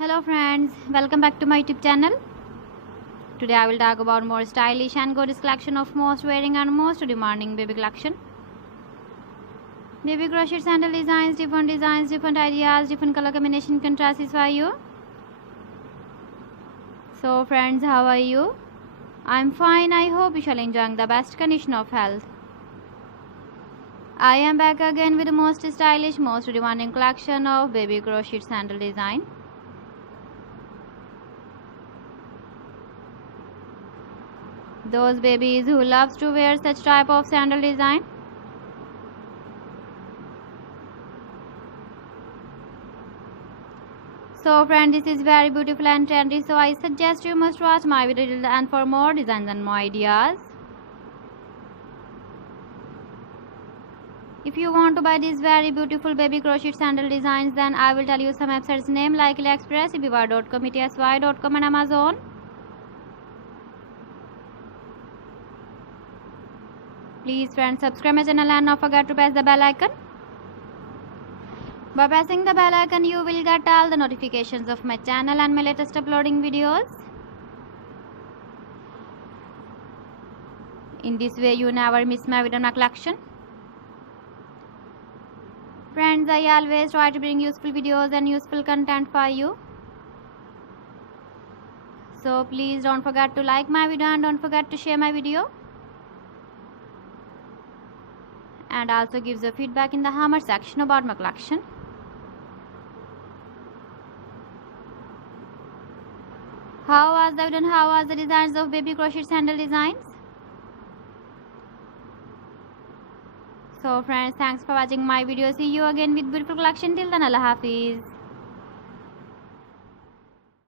Hello friends, welcome back to my YouTube channel. Today I will talk about more stylish and gorgeous collection of most wearing and most demanding baby collection. Baby crochet sandal designs, different ideas, different color combination can satisfy you. So friends, how are you? I'm fine. I hope you shall enjoy the best condition of health. I am back again with the most stylish, most demanding collection of baby crochet sandal design. Those babies who loves to wear such type of sandal design. So friend, this is very beautiful and trendy, so I suggest you must watch my video till the end for more designs and more ideas. If you want to buy these very beautiful baby crochet sandal designs, then I will tell you some websites name like AliExpress, eBay.com, etsy.com and Amazon. Please friends, subscribe my channel and not forget to press the bell icon. By pressing the bell icon, you will get all the notifications of my channel and my latest uploading videos. In this way, you never miss my video and collection. Friends, I always try to bring useful videos and useful content for you. So please don't forget to like my video and don't forget to share my video. And also gives a feedback in the comment section about my collection. How was the video and how was the designs of baby crochet sandal designs? So friends, thanks for watching my video. See you again with beautiful collection. Till then, Allah Hafiz.